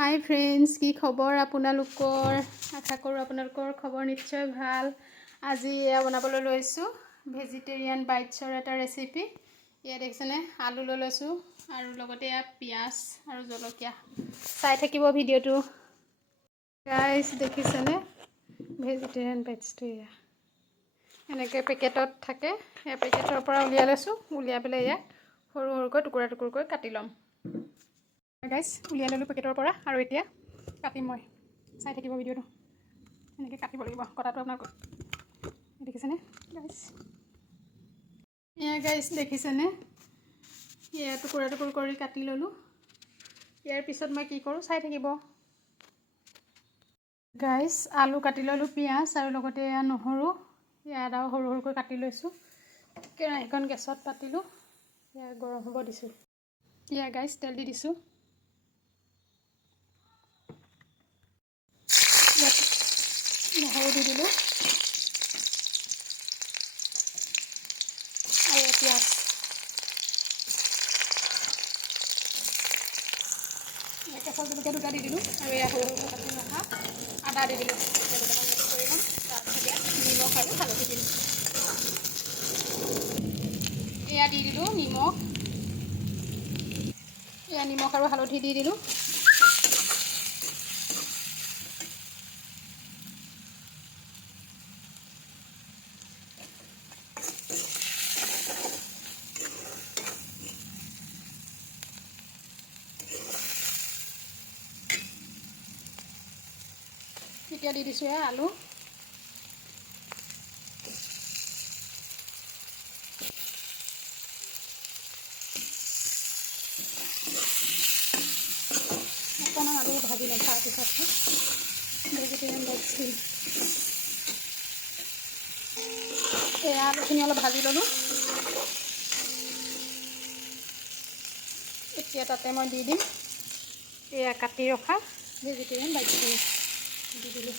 হাই friends, কি খবৰ আপোনালোকৰ? আশা কৰোঁ আপোনালোকৰ খবৰ নিশ্চয় ভাল। আজি এয়া বনাবলৈ লৈছোঁ ভেজিটেৰিয়ান বাইটছৰ এটা ৰেচিপি। এয়া দেখিছেনে, আলু লৈ লৈছোঁ আৰু লগতে এয়া পিঁয়াজ আৰু জলকীয়া। চাই থাকিব ভিডিঅ'টো। গাইছ দেখিছেনে, ভেজিটেৰিয়ান বাইটছটো এয়া এনেকৈ পেকেটত থাকে। এই পেকেটৰ পৰা উলিয়াই লৈছোঁ। উলিয়াই পেলাই এয়া সৰু সৰুকৈ টুকুৰা কাটি ল'ম। গাইছ উলিয়াই ল'লোঁ পেকেটৰ পৰা আৰু এতিয়া কাটিম মই। চাই থাকিব ভিডিঅ'টো। এনেকৈ কাটিব লাগিব। কটাটো আপোনালোক দেখিছেনে গাইছ? এয়া গাইছ দেখিছেনে, এয়া টুকুৰা কৰি কাটি ল'লোঁ। ইয়াৰ পিছত মই কি কৰোঁ চাই থাকিব। গাইছ আলু কাটি ল'লোঁ, পিঁয়াজ আৰু লগতে এয়া নহৰু, এয়া আদাও সৰু সৰুকৈ কাটি লৈছোঁ। কেৰাহীখন গেছত পাতিলোঁ, এয়া গৰম হ'ব দিছোঁ। এয়া গাইছ তেল দি দিছোঁ। নহৰু দি দিলোঁ আৰু পিঁয়াজ। কেঁচা জলকীয়া দুটা দি দিলোঁ আৰু এয়া সৰু সৰু কাটি ৰখা আদা দি দিলোঁ। দুটামান মিক্স কৰি ল'ম। তাৰপিছত এয়া নিমখ আৰু হালধি দিলোঁ। এয়া দি দিলোঁ নিমখ। এয়া নিমখ আৰু হালধি দি দিলোঁ। এতিয়া দি দিছোঁ এয়া আলু। অকণমান আলু ভাজি ল'ম, তাৰপিছতহে ভেজিটেৰিয়ান বাইটছ দিম। এয়া আলুখিনি অলপ ভাজি ল'লোঁ। এতিয়া তাতে মই দি দিম এয়া কাটি ৰখা ভেজিটেৰিয়ান বাইটছখিনি দি দিলোঁ।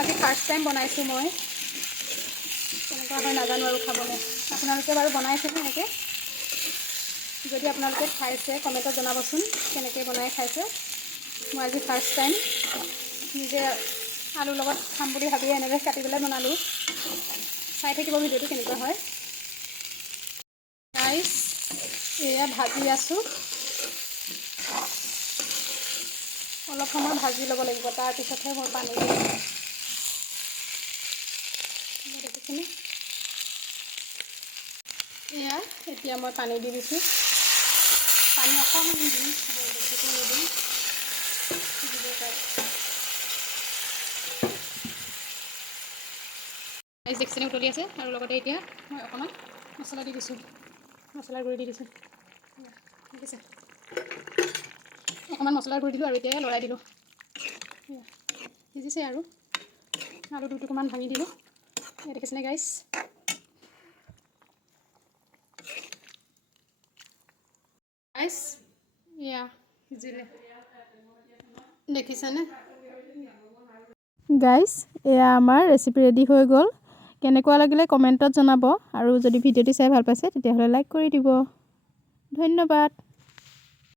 আজি ফাৰ্ষ্ট টাইম বনাইছোঁ মই। কেনেকুৱা হয় নাজানো আৰু খাবলৈ। আপোনালোকে বাৰু বনাইছেনে এনেকৈ? যদি আপোনালোকে খাইছে কমেণ্টত জনাবচোন কেনেকৈ বনাই খাইছে। মই আজি ফাৰ্ষ্ট টাইম নিজে আলুৰ লগত খাম বুলি ভাবিয়ে এনেকৈ কাটি পেলাই বনালোঁ। চাই থাকিব ভিডিঅ'টো কেনেকুৱা হয়। গাইছ এয়া ভাজি আছোঁ। অলপ সময় ভাজি ল'ব লাগিব, তাৰপিছতহে মই পানী দিম। দেখিছেনে? এয়া এতিয়া মই পানী দি দিছোঁ। পানী অকণমান দিম, বেছিকৈ নিদিম। দেখিছেনে উতলি আছে আৰু লগতে এতিয়া মই অকণমান মছলা দি দিছোঁ। মছলাৰ গুড়ি দি দিছোঁ। দেখিছে? অকণমান মছলাৰ গুড়ি দিলোঁ আৰু এতিয়া লৰাই দিলোঁ। সিজিছে আৰু আলু দুটুকুৰমান ভাঙি দিলোঁ। দেখিছেনে গাইছ? গাইছ এয়া সিজিলে। দেখিছেনে? গাইছ এয়া আমাৰ ৰেচিপি ৰেডি হৈ গ'ল। কেনেকুৱা লাগিলে কমেণ্টত জনাব আৰু যদি ভিডিঅ'টি চাই ভাল পাইছে তেতিয়াহ'লে লাইক কৰি দিব। ধন্যবাদ।